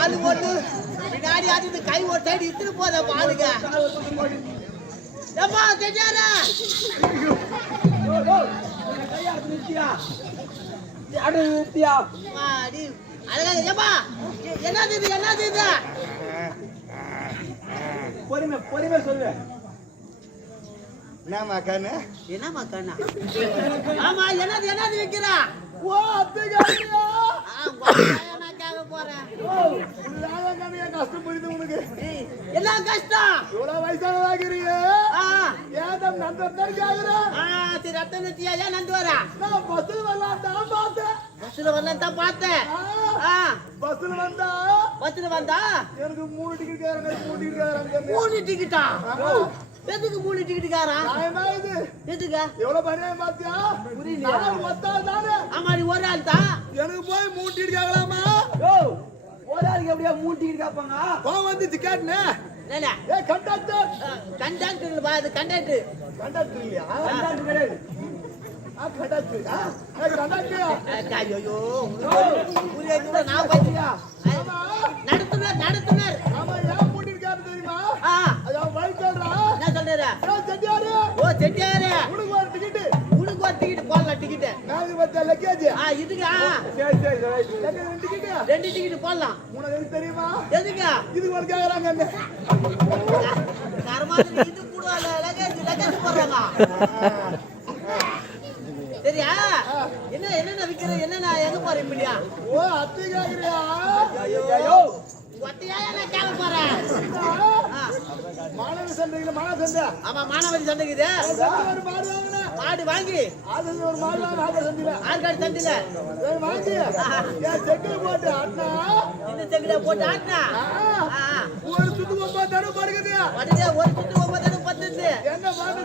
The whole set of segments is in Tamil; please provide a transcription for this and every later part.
ஆளு ஒண்ணு பின்னாடி ஆடிட்டு கை ஒரு சைடு இத்துட்டு போத ஆளுங்க தெரியாதா என்னது பொறுமை சொல்லு. என்னமா கண்ணு ஆமா என்னது வைக்கிறா கஷ்டம் புரியுது உனக்கு எல்லாம் கஷ்டம் இவ்வளவு வயசானதாகிறீங்க ஏதம் நண்பர் கேக்குறேன் சரி அத்தனை ஏன் நண்டு வரா பஸ்ல வரலாம் தான் பார்த்தேன் பஸ்ல வந்தா எனக்கு 3 டிக்கெட் கேக்குறாங்க 3 டிக்கெட்டா எதுக்கு 3 டிக்கெட் காரா எதுக்கு எவ்வளவு பண்ண பாத்தியா புரியல ஆமா நீ ஒரு ஆள் தான் எனக்கு போய் 3 டிக்கெட் கேக்கலாமா ஒரு ஆளுக்கு எப்படியா 3 டிக்கெட் கேட்பாங்க கோவம் வந்துச்சு கேட்டனே ஏ கண்டக்டர் பா இது கண்டக்டர் இல்லையா கண்டக்டர் கிடையாது கண்டக்டர் ஐயோ புரியல நான் பாத்தியா நடத்துனர் ஆமா ஏன் 3 டிக்கெட் கேட்க தெரியுமா அது வழி சொல்றா என்ன சொல்றா செட்டியாரே உனக்கு ஒரு டிக்கெட் போடலாம் டிக்கெட் நாளைக்கு பத்த லக்கேஜ் இதுக்கு சரி 2 டிக்கெட் போடலாம் உனக்கு தெரியுமா எதுக்கு இது ஒரு கேக்குறாங்க என்ன கர்மா இது கூட லக்கேஜ் போடுறாங்க சரியா என்ன விக்கிற என்ன எங்க போற இப்படியா அத்தை கேக்குறியா ஐயோ ஒத்தையா நான் கேட்க போறேன் மாணவ சந்தை ஆமா மாணவரி சந்தைக்குது மாடு வாங்கி ஒரு மாடு வாங்கி ஆற்காடு சந்தையில வாங்கி செக்கில போட்டு ஆட்டினா இந்த செக்கில போட்டு ஆட்டினா ஒரு சுத்து 9 தடவை படுக்குது ஒரு சுத்து 9 தடவை பத்துது என்ன மாடு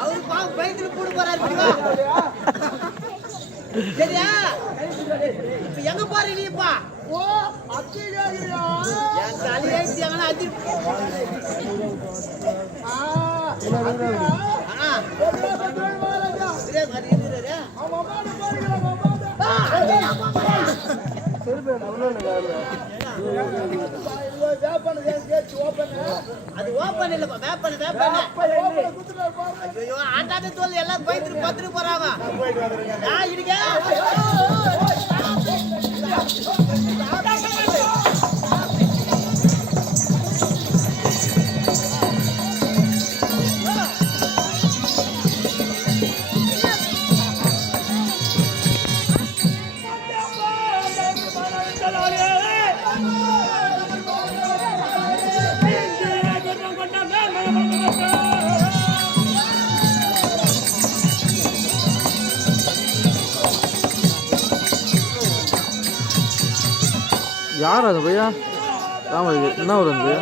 அவரு பாவம் பயத்துல கூட போறாரு சரியா இப்ப எங்க போற நீப்பா அத்தி கேக்குறியா என் தலையேத்தி எங்கனா அத்தி அது ஓபன் இல்ல வேப்பன ஐயோ ஆட்டாத தோல் எல்லாம் பயந்துட்டு பத்துட்டு போறாங்க இடிக்க யார் அது பையா ஆமாம் என்ன ஒரு வந்து